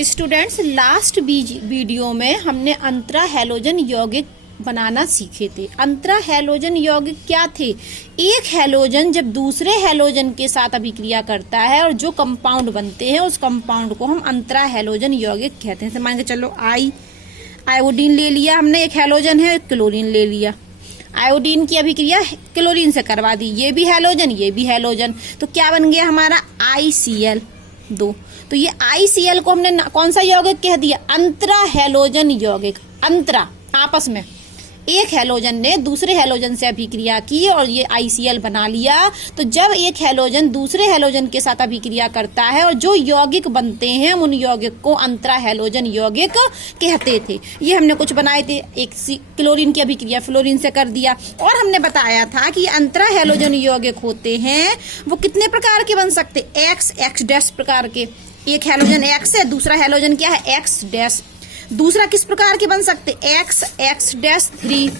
Students, last video में हमने अंतरा halogen यौगिक बनाना सीखे थे। अंतरा हैलोजन यौगिक क्या थे? एक हैलोजन जब दूसरे हैलोजन के साथ अभिक्रिया करता है और जो कंपाउंड बनते हैं उस कंपाउंड को हम अंतरा हैलोजन यौगिक कहते हैं। मान के चलो आयोडीन ले लिया हमने, एक हैलोजन है, क्लोरीन ले लिया, आयोडीन की अभिक्रिया क्लोरीन से करवा दी, ये भी हैलोजन ये भी हैलोजन, तो क्या बन गया हमारा ICl2। तो ये ICl को हमने कौन सा यौगिक कह दिया? अंतरा हैलोजन यौगिक। अंतरा, आपस में एक हैलोजन ने दूसरे हैलोजन से अभिक्रिया की और ये ICl बना लिया। तो जब एक हैलोजन दूसरे हैलोजन के साथ अभिक्रिया करता है और जो यौगिक बनते हैं उन यौगिक को अंतरा हैलोजन यौगिक कहते थे। ये हमने कुछ बनाए थे, एक क्लोरीन की अभिक्रिया फ्लोरीन से कर दिया। और हमने बताया था कि अंतरा हैलोजन यौगिक होते हैं वो कितने प्रकार के बन सकते? X प्रकार के। एक हैलोजन X है, दूसरा हैलोजन क्या है? X-। दूसरा किस प्रकार के बन सकते? X-3,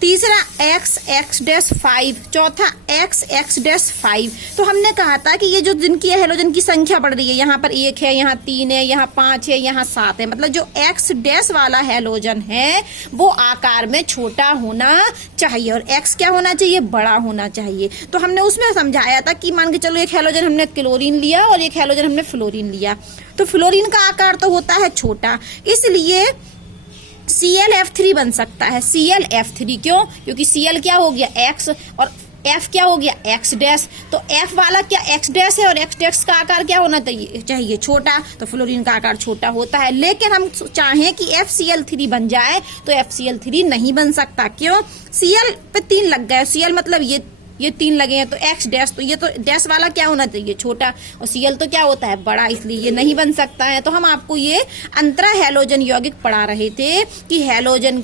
तीसरा X-5, चौथा X-5। तो हमने कहा था कि ये जो जिनकी हैलोजन की संख्या बढ़ रही है, यहाँ पर 1 है, यहाँ 3 है, यहाँ 5 है, यहाँ 7 है, मतलब जो X- वाला हैलोजन है वो आकार में छोटा होना चाहिए और X क्या होना चाहिए? बड़ा होना चाहिए। तो हमने उसमें समझाया था कि मान के चलो एक हैलोजन हमने क्लोरीन लिया और एक हैलोजन हमने फ्लोरीन लिया, तो फ्लोरीन का आकार तो होता है छोटा, इसलिए ClF3 बन सकता है। ClF3 क्यों? क्योंकि Cl क्या हो गया? X और F क्या हो गया? X-। तो F वाला क्या X- है और X- का आकार क्या होना चाहिए? छोटा, तो फ्लोरीन का आकार छोटा होता है। लेकिन हम चाहें कि FCl3 बन जाए तो FCl3 नहीं बन सकता। क्यों? Cl पे 3 लग गए, Cl मतलब ये 3 लगे हैं, तो X-, तो ये तो डैश वाला क्या होना चाहिए? छोटा, और Cl तो क्या होता है? बड़ा, इसलिए ये नहीं बन सकता है। तो हम आपको ये अंतरा हैलोजन यौगिक पढ़ा रहे थे कि हैलोजन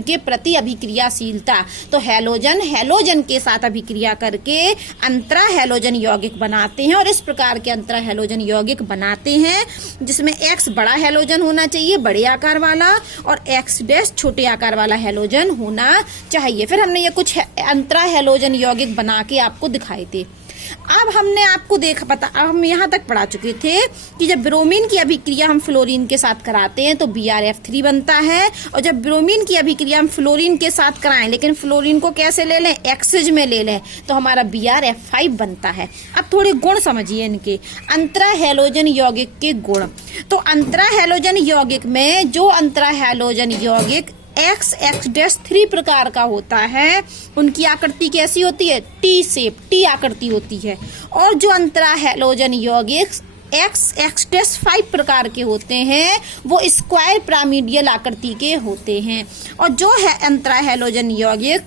के प्रति अभिक्रियाशीलता। तो हैलोजन के साथ अभिक्रिया करके अंतरा हैलोजन यौगिक बनाते हैं और इस प्रकार के अंतरा हैलोजन यौगिक बनाते हैं जिसमें X बड़ा हैलोजन होना चाहिए, बड़े आकार वाला, और X- छोटे आकार वाला हैलोजन होना चाहिए। फिर हमने ये कुछ अंतरा हैलोजन यौगिक बना के आपको दिखाए थे। अब हमने आपको अब हम यहाँ तक पढ़ा चुके थे कि जब ब्रोमीन की अभिक्रिया हम फ्लोरीन के साथ कराते हैं तो BrF3 बनता है, और जब ब्रोमीन की अभिक्रिया हम फ्लोरीन के साथ कराएं लेकिन फ्लोरीन को कैसे ले लें? एक्सिज में ले लें, तो हमारा BrF5 बनता है। अब थोड़े गुण समझिए इनके, अंतरा हैलोजन यौगिक के गुण। तो अंतरा हैलोजन यौगिक में जो अंतरा हैलोजन यौगिक X-3 प्रकार का होता है उनकी आकृति कैसी होती है? T आकृति होती है। और जो अंतरा हैलोजन यौगिक X-5 प्रकार के होते हैं वो स्क्वायर पिरामिडियल आकृति के होते हैं। और जो है अंतरा हैलोजन यौगिक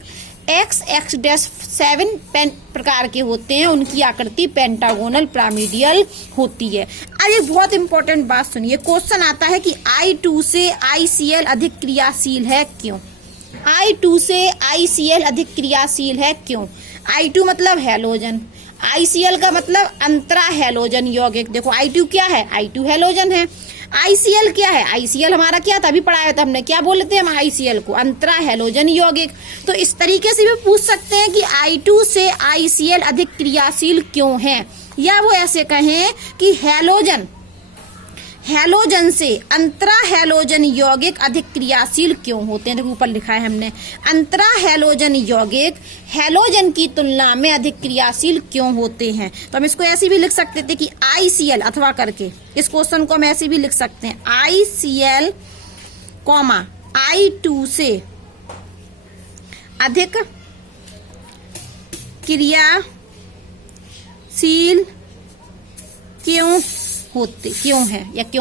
X-7 प्रकार के होते हैं उनकी आकृति पेंटागोनल पिरामिडियल होती है। अब एक बहुत इंपॉर्टेंट बात सुनिए, क्वेश्चन आता है कि I2 से ICl अधिक क्रियाशील है क्यों? I2 से ICl अधिक क्रियाशील है क्यों? I2 मतलब हैलोजन, ICl का मतलब अंतरा हैलोजन यौगिक। देखो I2 क्या है? I2 हैलोजन है। ICl क्या है? ICl हमारा क्या था? अभी पढ़ाया था हमने, क्या बोले थे हम ICl को? अंतरा हैलोजन यौगिक। तो इस तरीके से भी पूछ सकते हैं कि I2 से ICl अधिक क्रियाशील क्यों है, या वो ऐसे कहें कि हैलोजन से अंतरा हैलोजन यौगिक अधिक क्रियाशील क्यों होते हैं। देखो ऊपर लिखा है हमने, अंतरा हैलोजन यौगिक हैलोजन की तुलना में अधिक क्रियाशील क्यों होते हैं। तो हम इसको ऐसे भी लिख सकते थे कि ICl अथवा करके इस क्वेश्चन को हम ऐसे भी लिख सकते हैं, ICl I2 से अधिक क्रियाशील क्यों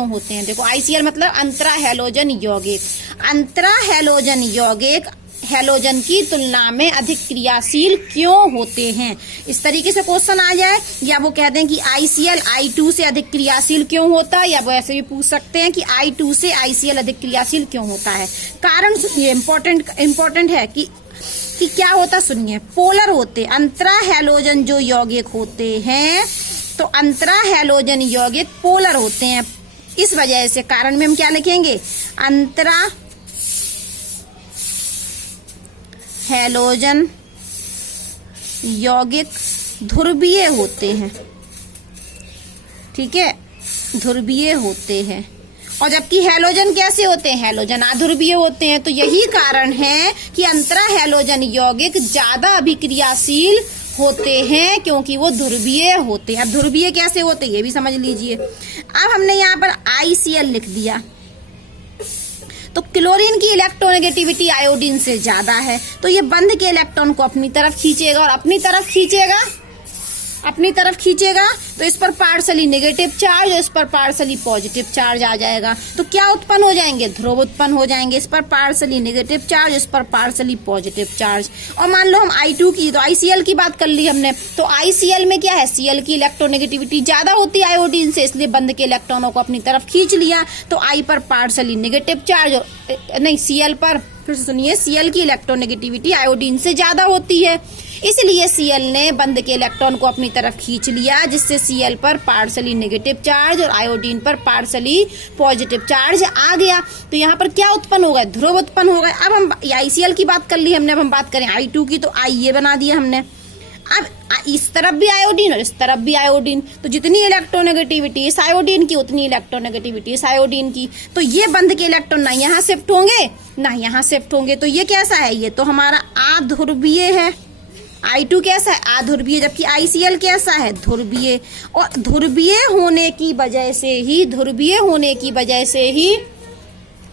होते हैं। देखो ICl मतलब अंतरा हैलोजन यौगिक। अंतरा हैलोजन यौगिक हैलोजन की तुलना में अधिक क्रियाशील क्यों होते हैं, इस तरीके से क्वेश्चन आ जाए। या वो कह दें कि ICl I2 से अधिक क्रियाशील क्यों होता है, या वो ऐसे भी पूछ सकते हैं कि I2 से ICl अधिक क्रियाशील क्यों होता है। कारण सुनिए, इंपॉर्टेंट है कि क्या होता, सुनिए। पोलर होते अंतरा हैलोजन जो यौगिक होते हैं, तो अंतरा हैलोजन यौगिक पोलर होते हैं। इस वजह से कारण में हम क्या लिखेंगे? अंतरा हैलोजन यौगिक ध्रुवीय होते हैं। ठीक है, ध्रुवीय होते हैं। और जबकि हैलोजन कैसे होते हैं? हैलोजन अध्रुवीय होते हैं। तो यही कारण है कि अंतरा हैलोजन यौगिक ज्यादा अभिक्रियाशील होते हैं, क्योंकि वो ध्रुवीय होते हैं। अब ध्रुवीय कैसे होते हैं ये भी समझ लीजिए। अब हमने यहाँ पर ICl लिख दिया, तो क्लोरीन की इलेक्ट्रोनेगेटिविटी आयोडीन से ज्यादा है, तो ये बंध के इलेक्ट्रॉन को अपनी तरफ खींचेगा, और अपनी तरफ खींचेगा तो इस पर पार्शली नेगेटिव चार्ज और इस पर पार्शली पॉजिटिव चार्ज आ जाएगा। तो क्या उत्पन्न हो जाएंगे? ध्रुव उत्पन्न हो जाएंगे। इस पर पार्शली नेगेटिव चार्ज, इस पर पार्शली पॉजिटिव चार्ज। और मान लो हम I2 की, तो ICl की बात कर ली हमने, तो ICl में क्या है? Cl की इलेक्ट्रोनेगेटिविटी ज्यादा होती है आयोडीन से, इसलिए बंध के इलेक्ट्रॉनों को अपनी तरफ खींच लिया। तो I पर पार्शली नेगेटिव चार्ज, नहीं Cl पर, फिर सुनिए, Cl की इलेक्ट्रोनेगेटिविटी आयोडीन से ज्यादा होती है, इसलिए Cl ने बंध के इलेक्ट्रॉन को अपनी तरफ खींच लिया, जिससे Cl पर पार्शली नेगेटिव चार्ज और आयोडीन पर पार्शली पॉजिटिव चार्ज आ गया। तो यहाँ पर क्या उत्पन्न हो गया? ध्रुव उत्पन्न हो गए। अब हम ICl की बात कर ली हमने, अब हम बात करें I2 की, तो I ये बना दिया हमने। अब इस तरफ भी आयोडीन और इस तरफ भी आयोडीन, तो जितनी इलेक्ट्रोनेगेटिविटी इस आयोडीन की उतनी इलेक्ट्रोनेगेटिविटी इस आयोडीन की। तो ये बंध के इलेक्ट्रॉन ना यहाँ शिफ्ट होंगे ना यहाँ शिफ्ट होंगे। तो ये कैसा है? ये तो हमारा अध्रुवीय है। I2 कैसा है? अध्रुवीय। जबकि ICl कैसा है? ध्रुवीय। और ध्रुवीय होने की वजह से ही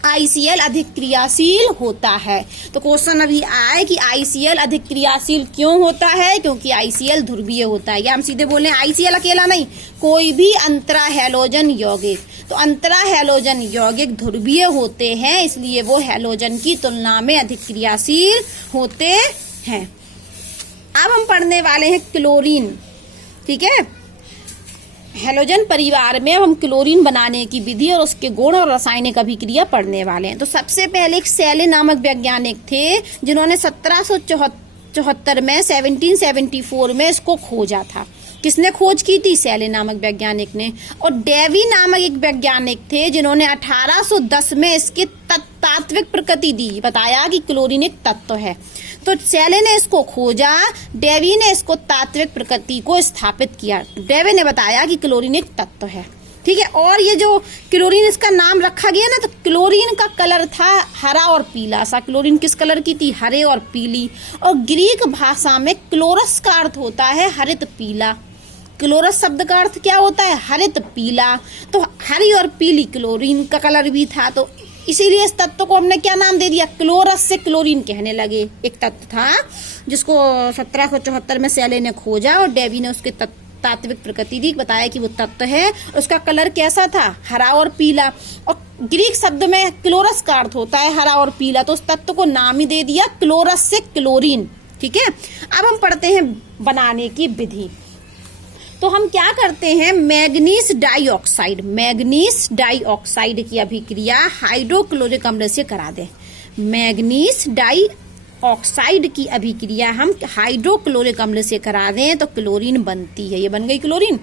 ICl अधिक क्रियाशील होता है। तो क्वेश्चन अभी आए कि ICl अधिक क्रियाशील क्यों होता है? क्योंकि ICl ध्रुवीय होता है। या हम सीधे बोले ICl अकेला नहीं, कोई भी अंतरा हैलोजन यौगिक, तो अंतरा हैलोजन यौगिक ध्रुवीय होते हैं, इसलिए वो हैलोजन की तुलना में अधिक क्रियाशील होते हैं। अब हम पढ़ने वाले हैं क्लोरीन। ठीक है, हैलोजन परिवार में हम क्लोरीन बनाने की विधि और उसके गुण और रासायनिक अभिक्रिया पढ़ने वाले हैं। तो सबसे पहले एक सेले नामक वैज्ञानिक थे, जिन्होंने 1774 में 1774 में इसको खोजा था। किसने खोज की थी? सेले नामक वैज्ञानिक ने। और डेवी नामक एक वैज्ञानिक थे, जिन्होंने 1810 में इसकी तात्विक प्रकृति दी, बताया कि क्लोरीन एक तत्व है। तो सेले ने इसको खोजा, डेवी ने इसको तात्विक प्रकृति को स्थापित किया। डेवी ने बताया कि क्लोरीन एक तत्व है। ठीक है, और ये जो क्लोरीन इसका नाम रखा गया ना, तो क्लोरीन का कलर था हरा और पीला सा। क्लोरीन किस कलर की थी? हरे और पीली। और ग्रीक भाषा में क्लोरस का अर्थ होता है हरित पीला। क्लोरस शब्द का अर्थ क्या होता है? हरित पीला। तो हरी और पीली क्लोरीन का कलर भी था, तो इसीलिए इस तत्व को हमने क्या नाम दे दिया? क्लोरस से क्लोरीन कहने लगे। एक तत्व था जिसको 1774 में सेले ने खोजा और डेवी ने उसके तात्विक प्रकृति दी, बताया कि वो तत्व है। उसका कलर कैसा था? हरा और पीला। और ग्रीक शब्द में क्लोरस का अर्थ होता है हरा और पीला, तो उस तत्व को नाम ही दे दिया क्लोरस से क्लोरीन। ठीक है, अब हम पढ़ते हैं बनाने की विधि। तो हम क्या करते हैं? मैग्नीज डाइऑक्साइड की अभिक्रिया हाइड्रोक्लोरिक अम्ल से करा दें। मैग्नीज डाइऑक्साइड की अभिक्रिया हम हाइड्रोक्लोरिक अम्ल से करा दें तो क्लोरीन बनती है। ये बन गई क्लोरीन।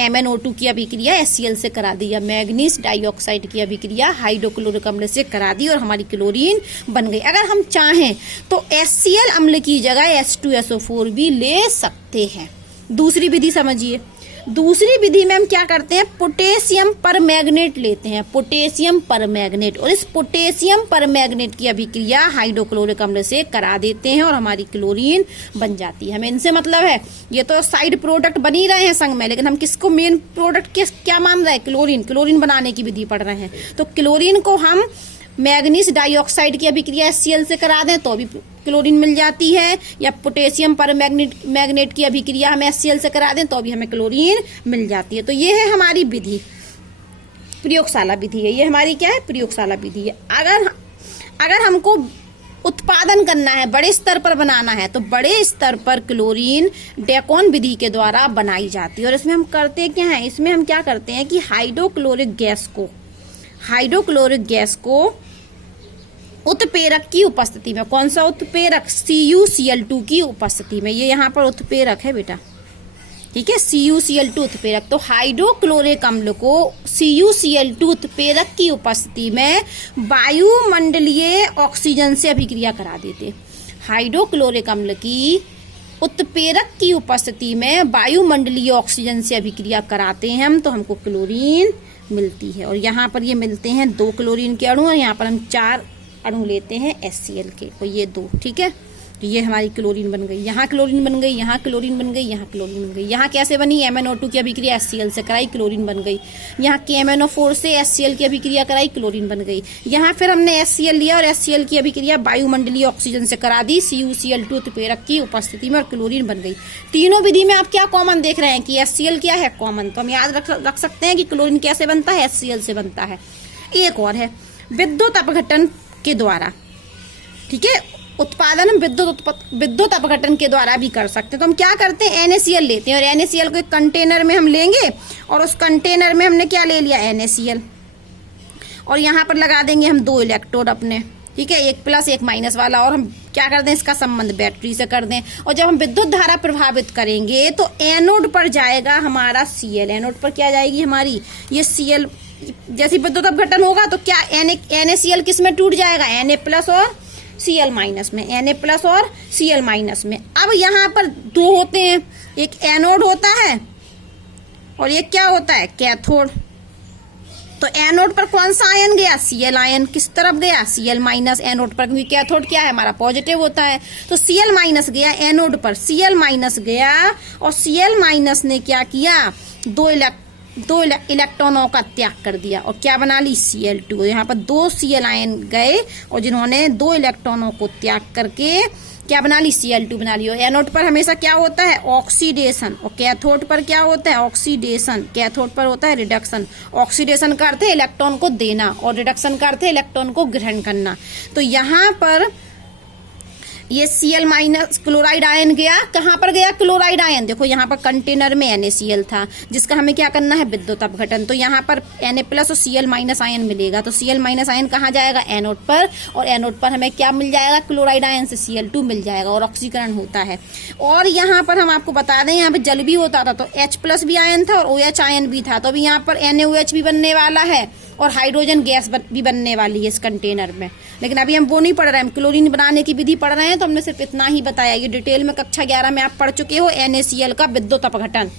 MnO2 की अभिक्रिया HCl से करा दी, या मैग्नीज डाइऑक्साइड की अभिक्रिया हाइड्रोक्लोरिक अम्ल से करा दी और हमारी क्लोरीन बन गई। अगर हम चाहें तो HCl अम्ल की जगह H2SO4 भी ले सकते हैं। दूसरी विधि समझिए। दूसरी विधि में हम क्या करते हैं? पोटेशियम परमैंगनेट लेते हैं, पोटेशियम परमैंगनेट, और इस पोटेशियम परमैंगनेट की अभिक्रिया हाइड्रोक्लोरिक अम्ल से करा देते हैं और हमारी क्लोरीन बन जाती है। हमें इनसे मतलब है, ये तो साइड प्रोडक्ट बन ही रहे हैं संग में, लेकिन हम किसको मेन प्रोडक्ट क्या मान रहे हैं? क्लोरीन बनाने की विधि पढ़ रहे हैं। तो क्लोरीन को हम मैग्नीज डाइऑक्साइड की अभिक्रिया HCl से करा दें तो भी क्लोरीन मिल जाती है, या पोटेशियम परमैंगनेट की अभिक्रिया हम HCl से करा दें तो भी हमें क्लोरीन मिल जाती है। तो ये है हमारी विधि, प्रयोगशाला विधि है। ये हमारी क्या है? प्रयोगशाला विधि है। अगर हमको उत्पादन करना है, बड़े स्तर पर बनाना है, तो बड़े स्तर पर क्लोरीन डेकोन विधि के द्वारा बनाई जाती है। और इसमें हम करते क्या है? इसमें हम क्या करते हैं कि हाइड्रोक्लोरिक गैस को उत्प्रेरक की उपस्थिति में, कौन सा उत्प्रेरक? CuCl2 की उपस्थिति में। ये यहाँ पर उत्प्रेरक है बेटा, ठीक है, CuCl2 उत्प्रेरक। तो हाइड्रोक्लोरिक अम्ल को CuCl2 उत्प्रेरक की उपस्थिति में वायुमंडलीय ऑक्सीजन से अभिक्रिया करा देते। हाइड्रोक्लोरिक अम्ल की उत्प्रेरक की उपस्थिति में वायुमंडलीय ऑक्सीजन से अभिक्रिया कराते हैं हम, तो हमको क्लोरीन मिलती है। और यहाँ पर ये मिलते हैं 2 क्लोरीन के अणु और यहाँ पर हम 4 अणु लेते हैं HCl के, और ये 2, ठीक है। तो ये हमारी क्लोरीन बन गई, यहाँ क्लोरीन बन गई, यहाँ क्लोरीन बन गई, यहाँ क्लोरीन बन गई। यहाँ कैसे बनी? MnO2 की अभिक्रिया HCl से कराई, क्लोरीन बन गई। यहाँ KMnO4 से HCl की अभिक्रिया कराई, क्लोरीन बन गई। यहाँ फिर हमने HCl लिया और HCl की अभिक्रिया वायुमंडलीय ऑक्सीजन से करा दी CuCl2 उत्प्रेरक की उपस्थिति में, और क्लोरीन बन गई। तीनों विधि में आप क्या कॉमन देख रहे हैं कि HCl क्या है? कॉमन। तो हम याद रख सकते हैं कि क्लोरीन कैसे बनता है? HCl से बनता है। एक और है विद्युत अपघटन के द्वारा, ठीक है। उत्पादन हम विद्युत अपघटन के द्वारा भी कर सकते हैं। तो हम क्या करते हैं? NaCl लेते हैं, और NaCl को एक कंटेनर में हम लेंगे, और उस कंटेनर में हमने क्या ले लिया? NaCl, और यहाँ पर लगा देंगे हम 2 इलेक्ट्रोड अपने, ठीक है, 1 प्लस 1 माइनस वाला। और हम क्या कर दें? इसका संबंध बैटरी से कर दें, और जब हम विद्युत धारा प्रभावित करेंगे तो एनोड पर जाएगा हमारा Cl। एनोड पर क्या जाएगी हमारी? ये Cl। जैसे विद्युत अपघटन होगा तो क्या NaCl किस में टूट जाएगा? Na प्लस और Cl माइनस में, Na प्लस और Cl माइनस में। अब यहाँ पर 2 होते हैं, एक एनोड होता है और एक क्या होता है? कैथोड। तो एनोड पर कौन सा आयन गया? Cl ion. किस तरफ गया? Cl माइनस एनोड पर, क्योंकि कैथोड क्या है हमारा? पॉजिटिव होता है। तो Cl माइनस गया एनोड पर, Cl माइनस गया, और Cl माइनस ने क्या किया? 2 इलेक्ट्रॉनों का त्याग कर दिया, और क्या बना ली? Cl2। यहाँ पर 2 Cl आयन गए, और जिन्होंने 2 इलेक्ट्रॉनों को त्याग करके क्या बना ली? Cl2 बना ली। और एनोड पर हमेशा क्या होता है? ऑक्सीडेशन, और कैथोड पर क्या होता है? ऑक्सीडेशन। कैथोड पर होता है रिडक्शन। ऑक्सीडेशन का अर्थ है इलेक्ट्रॉन को देना, और रिडक्शन का अर्थ है इलेक्ट्रॉन को ग्रहण करना। तो यहाँ पर ये Cl माइनस क्लोराइड आयन गया, कहाँ पर गया क्लोराइड आयन? देखो यहाँ पर कंटेनर में NaCl था, जिसका हमें क्या करना है? विद्युत अपघटन। तो यहाँ पर Na प्लस और Cl माइनस आयन मिलेगा। तो Cl माइनस आयन कहाँ जाएगा? एनोड पर, और एनोड पर हमें क्या मिल जाएगा? क्लोराइड आयन से Cl2 मिल जाएगा, और ऑक्सीकरण होता है। और यहाँ पर हम आपको बता दें, यहाँ पर जल भी होता था, तो H प्लस भी आयन था और OH आयन भी था। तो अभी यहाँ पर NaOH भी बनने वाला है, और हाइड्रोजन गैस भी बनने वाली है इस कंटेनर में। लेकिन अभी हम वो नहीं पढ़ रहे हैं, हम क्लोरीन बनाने की विधि पढ़ रहे हैं। तो हमने सिर्फ इतना ही बताया। ये डिटेल में कक्षा 11 में आप पढ़ चुके हो, NaCl का विद्युत अपघटन।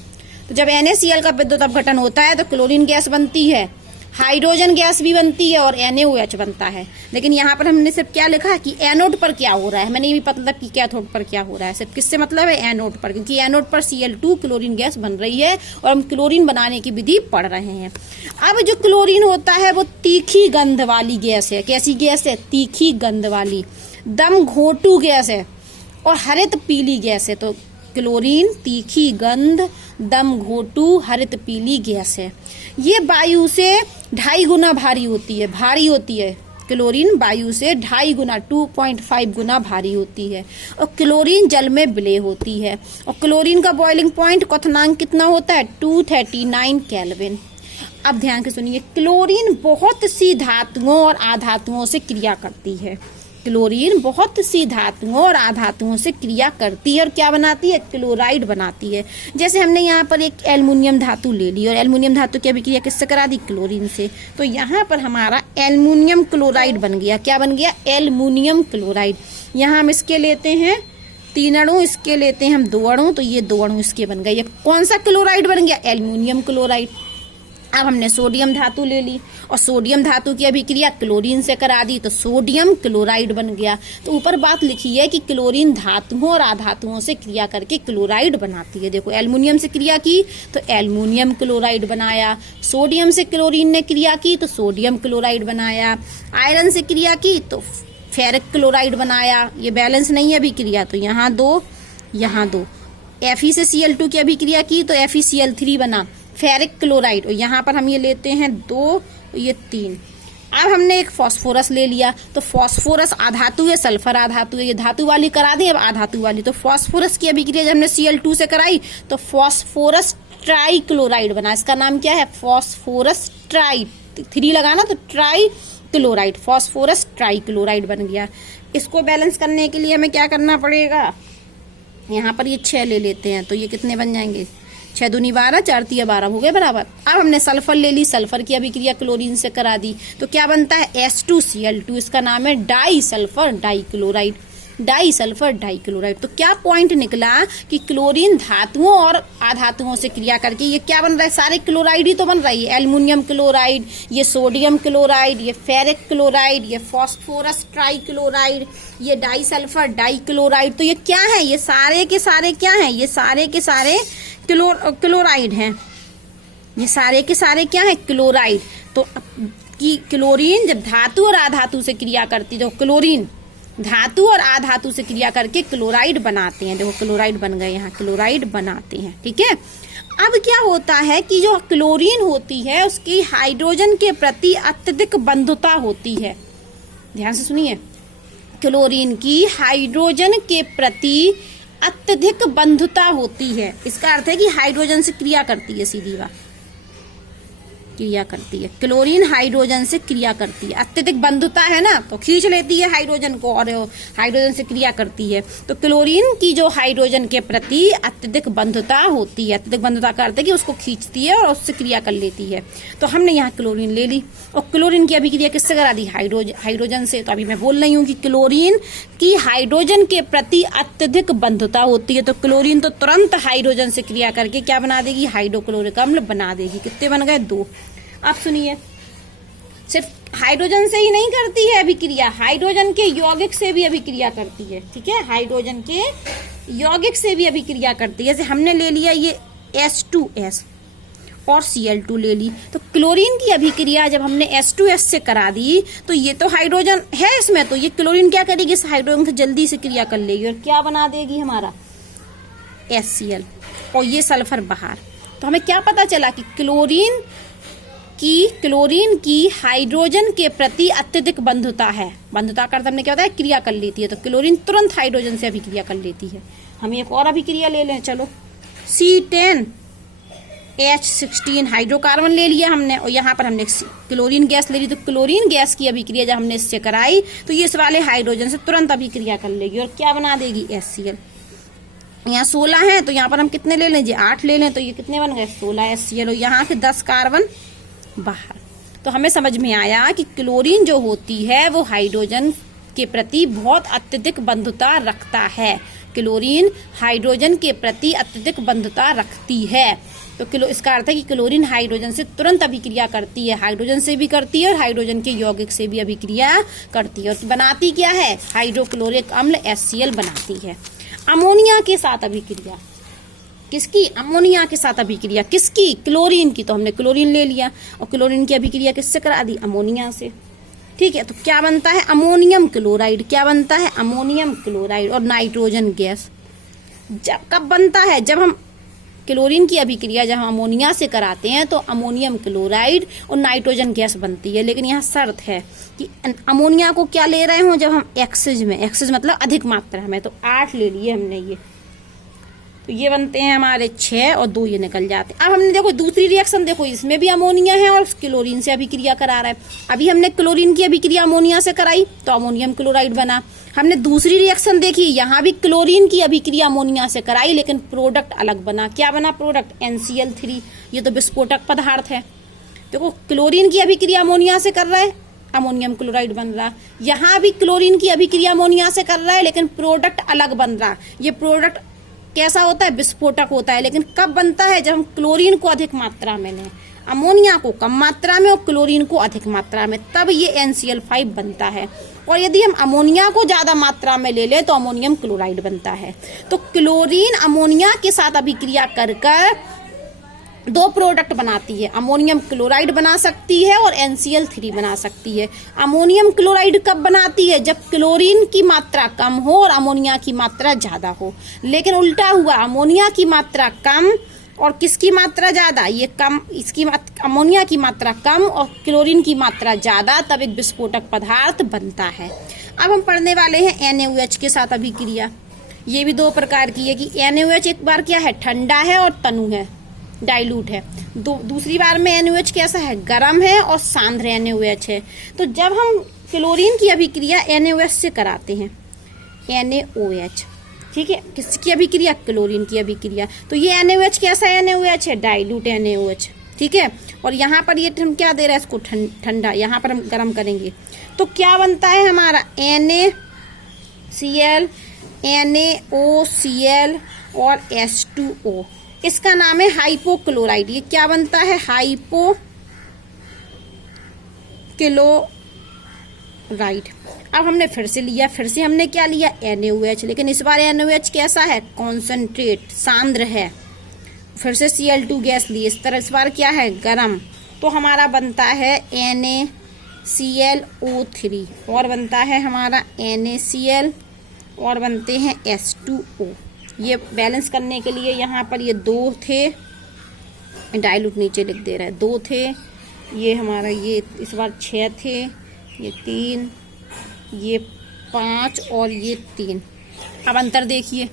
तो जब NaCl का विद्युत अपघटन होता है तो क्लोरीन गैस बनती है, हाइड्रोजन गैस भी बनती है, और NaOH बनता है। लेकिन यहाँ पर हमने सिर्फ क्या लिखा है कि एनोड पर क्या हो रहा है, मैंने ये भी पता कि कैथोड पर क्या हो रहा है। सिर्फ किससे मतलब है? एनोड पर, क्योंकि एनोड पर Cl2 क्लोरीन गैस बन रही है, और हम क्लोरीन बनाने की विधि पढ़ रहे हैं। अब जो क्लोरीन होता है वो तीखी गंध वाली गैस है। कैसी गैस है? तीखी गंध वाली, दम घोटू गैस है, और हरित पीली गैस है। तो क्लोरीन तीखी गंध, दम घोटू, हरित पीली गैस है। ये वायु से 2.5 गुना भारी होती है। क्लोरीन वायु से 2.5 गुना 2.5 गुना भारी होती है, और क्लोरीन जल में विलय होती है। और क्लोरीन का बॉइलिंग पॉइंट क्वथनांक कितना होता है? 239 केल्विन। अब ध्यान से सुनिए, क्लोरीन बहुत सी धातुओं और अधातुओं से क्रिया करती है। क्लोरीन बहुत सी धातुओं और अधातुओं से क्रिया करती है, और क्या बनाती है? क्लोराइड बनाती है। जैसे हमने यहाँ पर एक एल्युमिनियम धातु ले ली, और एल्युमिनियम धातु की अभिक्रिया किससे करा दी? क्लोरीन से। तो यहाँ पर हमारा एल्युमिनियम क्लोराइड बन गया। क्या बन गया? Aluminium chloride. यहाँ हम इसके लेते हैं 3 अणु, इसके लेते हैं हम 2 अणु, तो ये 2 अणु इसके बन गए। ये कौन सा क्लोराइड बन गया? Aluminium chloride. अब हमने सोडियम धातु ले ली, और सोडियम धातु की अभिक्रिया क्लोरीन से करा दी, तो सोडियम क्लोराइड बन गया। तो ऊपर बात लिखी है कि क्लोरीन धातुओं और अधातुओं से क्रिया करके क्लोराइड बनाती है। देखो, एल्युमिनियम से क्रिया की तो एल्युमिनियम क्लोराइड बनाया, सोडियम से क्लोरीन ने क्रिया की तो सोडियम क्लोराइड बनाया, आयरन से क्रिया की तो फेरिक क्लोराइड बनाया। ये बैलेंस नहीं है अभिक्रिया, तो यहाँ 2 यहाँ 2। Fe से Cl2 की अभिक्रिया की तो FeCl3 बना, फेरिक क्लोराइड। और यहाँ पर हम ये लेते हैं 2, ये 3। अब हमने एक फास्फोरस ले लिया, तो फास्फोरस आधातु है, सल्फर आधातु है। ये धातु वाली करा दी, अब आधातु वाली। तो फास्फोरस की अभिक्रिया जब हमने Cl2 से कराई तो फास्फोरस ट्राई क्लोराइड बना। इसका नाम क्या है? फास्फोरस ट्राई, 3 लगाना तो try chloride, phosphorus try chloride बन गया। इसको बैलेंस करने के लिए हमें क्या करना पड़ेगा? यहाँ पर ये 6 ले लेते हैं, तो ये कितने बन जाएंगे? 6 दूनी 12, 4 तिया 12 हो गए बराबर। अब हमने सल्फर ले ली, सल्फर की अभिक्रिया क्लोरीन से करा दी, तो क्या बनता है? H2Cl2। इसका नाम है di sulphur di chloride. Di sulphur dichloride. तो क्या पॉइंट निकला कि क्लोरीन धातुओं और अधातुओं से क्रिया करके ये क्या बन रहा है, सारे क्लोराइड ही तो बन रही है। एल्युमिनियम क्लोराइड, ये सोडियम क्लोराइड, ये फेरिक क्लोराइड, ये फास्फोरस ट्राइक्लोराइड, ये डाई सल्फर डाइक्लोराइड। तो ये क्या है, ये सारे के सारे क्या हैं, ये सारे के सारे क्लोराइड हैं। ये सारे के सारे क्या है, क्लोराइड। तो कि क्लोरीन जब धातु और अधातु से क्रिया करती है, तो क्लोरीन धातु और अधातु से क्रिया करके क्लोराइड बनाते हैं। देखो क्लोराइड बन गए, यहाँ क्लोराइड बनाते हैं। ठीक है, अब क्या होता है कि जो क्लोरीन होती है उसकी हाइड्रोजन के प्रति अत्यधिक बंधुता होती है। ध्यान से सुनिए, क्लोरीन की हाइड्रोजन के प्रति अत्यधिक बंधुता होती है। इसका अर्थ है कि हाइड्रोजन से क्रिया करती है, सीधी बात क्रिया करती है। क्लोरीन हाइड्रोजन से क्रिया करती है, अत्यधिक बंधुता है ना, तो खींच लेती है हाइड्रोजन को और हाइड्रोजन से क्रिया करती है। तो क्लोरीन की जो हाइड्रोजन के प्रति अत्यधिक बंधुता होती है, अत्यधिक बंधुता का अर्थ है कि उसको खींचती है और उससे क्रिया कर लेती है। तो हमने यहाँ क्लोरीन ले ली और क्लोरीन की अभिक्रिया किससे करा दी, हाइड्रोजन से। तो अभी मैं बोल रही हूँ कि क्लोरीन की हाइड्रोजन के प्रति अत्यधिक बंधुता होती है, तो क्लोरीन तो तुरंत हाइड्रोजन से क्रिया करके क्या बना देगी, हाइड्रोक्लोरिक अम्ल बना देगी। कितने बन गए, 2। आप सुनिए, सिर्फ हाइड्रोजन से ही नहीं करती है अभिक्रिया, हाइड्रोजन के यौगिक से भी अभिक्रिया करती है। ठीक है, हाइड्रोजन के यौगिक से भी अभिक्रिया करती है। जैसे हमने ले लिया ये H2S और Cl2 ले ली, तो क्लोरीन की अभिक्रिया जब हमने H2S से करा दी, तो ये तो हाइड्रोजन है इसमें, तो ये क्लोरीन क्या करेगी, इस हाइड्रोजन से जल्दी से क्रिया कर लेगी और क्या बना देगी हमारा HCl, और ये सल्फर बाहर। तो हमें क्या पता चला कि क्लोरीन की हाइड्रोजन के प्रति अत्यधिक बंधुता है। बंधुता का अर्थ हमने क्या होता है, क्रिया कर लेती है। तो क्लोरीन तुरंत हाइड्रोजन से अभिक्रिया कर लेती है। हम एक और अभिक्रिया ले लें, चलो C10H16 हाइड्रोकार्बन ले लिया हमने, और यहाँ पर हमने क्लोरीन गैस ले ली। तो क्लोरीन गैस की अभिक्रिया जब हमने इससे कराई, तो ये इस वाले हाइड्रोजन से तुरंत अभिक्रिया कर लेगी और क्या बना देगी, HCl। यहाँ 16 है, तो यहाँ पर हम कितने ले लें, 8 ले लें, तो ये कितने बन गए, 16 HCl, और यहाँ से 10 कार्बन बाहर। तो हमें समझ में आया कि क्लोरीन जो होती है वो हाइड्रोजन के प्रति बहुत अत्यधिक बंधुता रखता है। क्लोरीन हाइड्रोजन के प्रति अत्यधिक बंधुता रखती है। तो इसका अर्थ है कि क्लोरीन हाइड्रोजन से तुरंत अभिक्रिया करती है, हाइड्रोजन से भी करती है और हाइड्रोजन के यौगिक से भी अभिक्रिया करती है। और बनाती क्या है, हाइड्रोक्लोरिक अम्ल HCl बनाती है। अमोनिया के साथ अभिक्रिया, किसकी, अमोनिया के साथ अभिक्रिया किसकी, क्लोरीन की। तो हमने क्लोरीन ले लिया और क्लोरीन की अभिक्रिया किससे करा दी, अमोनिया से। ठीक है, तो क्या बनता है, अमोनियम क्लोराइड। क्या बनता है, अमोनियम क्लोराइड और नाइट्रोजन गैस। जब कब बनता है, जब हम क्लोरीन की अभिक्रिया जब हम अमोनिया से कराते हैं तो अमोनियम क्लोराइड और नाइट्रोजन गैस बनती है। लेकिन यहाँ शर्त है कि अमोनिया को क्या ले रहे हो, जब हम एक्सेज में, एक्सेज मतलब अधिक मात्रा में, तो 8 ले लिए हमने ये, तो ये बनते हैं हमारे 6 और 2 ये निकल जाते हैं। अब हमने देखो दूसरी रिएक्शन, देखो इसमें भी अमोनिया है और क्लोरीन से अभिक्रिया करा रहा है। अभी हमने क्लोरीन की अभिक्रिया अमोनिया से कराई तो अमोनियम क्लोराइड बना। हमने दूसरी रिएक्शन देखी, यहाँ भी क्लोरीन की अभिक्रिया अमोनिया से कराई लेकिन प्रोडक्ट अलग बना। क्या बना प्रोडक्ट, NCl3। ये तो विस्फोटक पदार्थ है। देखो क्लोरीन की अभिक्रिया अमोनिया से कर रहा है, अमोनियम क्लोराइड बन रहा। यहाँ भी क्लोरीन की अभिक्रिया अमोनिया से कर रहा है लेकिन प्रोडक्ट अलग बन रहा। ये प्रोडक्ट कैसा होता है, विस्फोटक होता है। लेकिन कब बनता है, जब हम क्लोरीन को अधिक मात्रा में लें, अमोनिया को कम मात्रा में और क्लोरीन को अधिक मात्रा में, तब ये NCl5 बनता है। और यदि हम अमोनिया को ज्यादा मात्रा में ले लें तो अमोनियम क्लोराइड बनता है। तो क्लोरीन अमोनिया के साथ अभिक्रिया कर 2 प्रोडक्ट बनाती है, अमोनियम क्लोराइड बना सकती है और NCl3 बना सकती है। अमोनियम क्लोराइड कब बनाती है, जब क्लोरीन की मात्रा कम हो और अमोनिया की मात्रा ज्यादा हो। लेकिन उल्टा हुआ, अमोनिया की मात्रा कम और किसकी मात्रा ज्यादा, ये कम, इसकी अमोनिया की मात्रा कम और क्लोरीन की मात्रा ज्यादा, तब एक विस्फोटक पदार्थ बनता है। अब हम पढ़ने वाले हैं NaOH के साथ अभिक्रिया। ये भी 2 प्रकार की है कि NaOH एक बार क्या है, ठंडा है और तनु है, डाइल्यूट है। दूसरी बार में NaOH कैसा है, गर्म है और सांद्र NaOH है। तो जब हम क्लोरीन की अभिक्रिया NaOH से कराते हैं, NaOH, ठीक है, किसकी अभिक्रिया, क्लोरीन की अभिक्रिया, तो ये NaOH कैसा NaOH है, डाइल्यूट NaOH। ठीक है, और यहाँ पर ये हम क्या दे रहे हैं, इसको ठंडा, यहाँ पर हम गर्म करेंगे तो क्या बनता है हमारा Cl, NaOCl और H2O। इसका नाम है हाइपोक्लोराइड। ये क्या बनता है? हाइपोक्लोराइड। अब हमने फिर से लिया, फिर से हमने क्या लिया? NaOH, लेकिन इस बार NaOH कैसा है? कॉन्सेंट्रेट, सांद्र है। फिर से Cl2 गैस ली, इस तरह इस बार क्या है? गरम। तो हमारा बनता है NaClO3 और बनता है हमारा NaCl और बनते हैं H2O। ये बैलेंस करने के लिए यहाँ पर ये 2 थे, डाइल्यूट नीचे लिख दे रहा है, 2 थे। ये हमारा ये इस बार 6 थे, ये 3, ये 5 और ये 3। अब अंतर देखिए,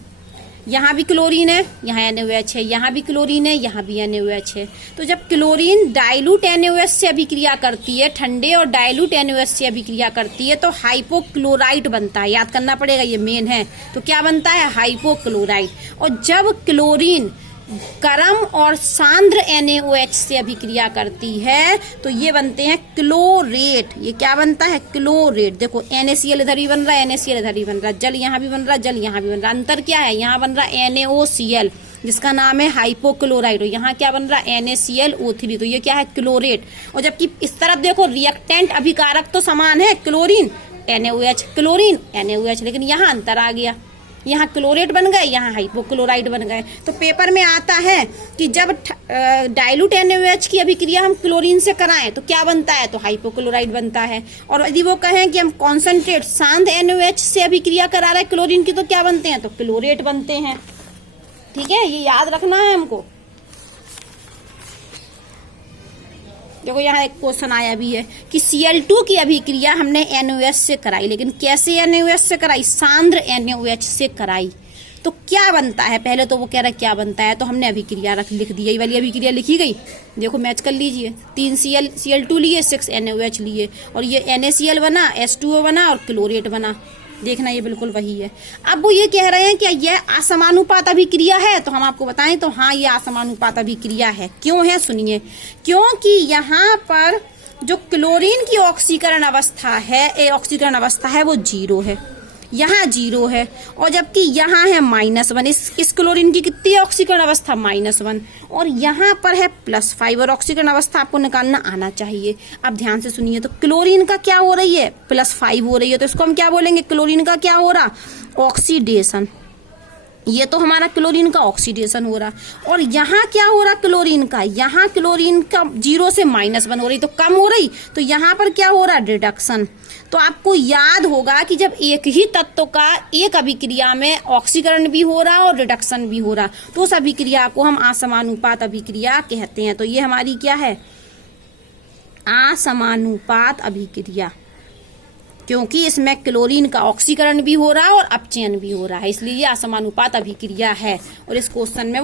यहाँ भी क्लोरीन है, यहाँ NaOH है, यहाँ भी क्लोरीन है, यहाँ भी NaOH है। तो जब क्लोरीन डाइल्यूट NaOH से अभिक्रिया करती है, ठंडे और डाइल्यूट NaOH से अभिक्रिया करती है, तो हाइपोक्लोराइट बनता है। याद करना पड़ेगा, ये मेन है। तो क्या बनता है? हाइपोक्लोराइट। और जब क्लोरीन गरम और सांद्र NaOH से अभिक्रिया करती है तो ये बनते हैं क्लोरेट। ये क्या बनता है? क्लोरेट। देखो NaCl इधर ही बन रहा है, NaCl इधर ही बन रहा है, जल यहाँ भी बन रहा है, जल यहाँ भी बन रहा है। अंतर क्या है? यहाँ बन रहा है NaOCl जिसका नाम है हाइपोक्लोराइड, और यहाँ क्या बन रहा है? NaClO3। तो ये क्या है? क्लोरेट। और जबकि इस तरफ देखो रिएक्टेंट अभिकारक तो समान है, क्लोरीन NaOH, क्लोरीन NaOH, लेकिन यहाँ अंतर आ गया। यहाँ क्लोरेट बन गए, यहाँ हाइपोक्लोराइड बन गए। तो पेपर में आता है कि जब डाइल्यूट NaOH की अभिक्रिया हम क्लोरीन से कराएं तो क्या बनता है? तो हाइपोक्लोराइड बनता है। और यदि वो कहें कि हम कॉन्सेंट्रेट सांद्र NaOH से अभिक्रिया करा रहे क्लोरीन की तो क्या बनते हैं? तो क्लोरेट बनते हैं। ठीक है, ये याद रखना है हमको। देखो यहाँ एक क्वेश्चन आया भी है कि Cl2 की अभिक्रिया हमने NaOH से कराई, लेकिन कैसे NaOH से कराई? सांद्र NaOH से कराई। तो क्या बनता है? पहले तो वो कह रहा है क्या बनता है, तो हमने अभिक्रिया लिख दी। यही वाली अभिक्रिया लिखी गई। देखो मैच कर लीजिए, 3 Cl2 लिए, 6 NaOH लिए, और ये NaCl बना, H2O बना और क्लोरेट बना। देखना ये बिल्कुल वही है। अब वो ये कह रहे हैं कि यह असमानुपात अभिक्रिया है, तो हम आपको बताएं तो हाँ ये असमानुपात अभिक्रिया है। क्यों है? सुनिए। क्योंकि यहाँ पर जो क्लोरीन की ऑक्सीकरण अवस्था है वो 0 है, यहाँ 0 है, और जबकि यहाँ है -1। इस क्लोरीन की कितनी ऑक्सीकरण अवस्था? -1, और यहाँ पर है +5, और ऑक्सीकरण अवस्था आपको निकालना आना चाहिए। अब ध्यान से सुनिए, तो क्लोरीन का क्या हो रही है? +5 हो रही है, तो इसको हम क्या बोलेंगे? क्लोरीन का क्या हो रहा? ऑक्सीडेशन। ये तो हमारा क्लोरीन का ऑक्सीडेशन हो रहा। और यहाँ क्या हो रहा? क्लोरीन का, यहाँ क्लोरीन का 0 से -1 हो रही, तो कम हो रही। तो यहाँ पर क्या हो रहा? रिडक्शन। तो आपको याद होगा कि जब एक ही तत्व का एक अभिक्रिया में ऑक्सीकरण भी हो रहा और रिडक्शन भी हो रहा, तो उस अभिक्रिया को हम असमानुपात अभिक्रिया कहते हैं। तो ये हमारी क्या है? असमानुपात अभिक्रिया, क्योंकि इसमें क्लोरीन का ऑक्सीकरण भी हो रहा है और अपचयन भी हो रहा है, इसलिए ये असमानुपात अभिक्रिया है। और इस क्वेश्चन में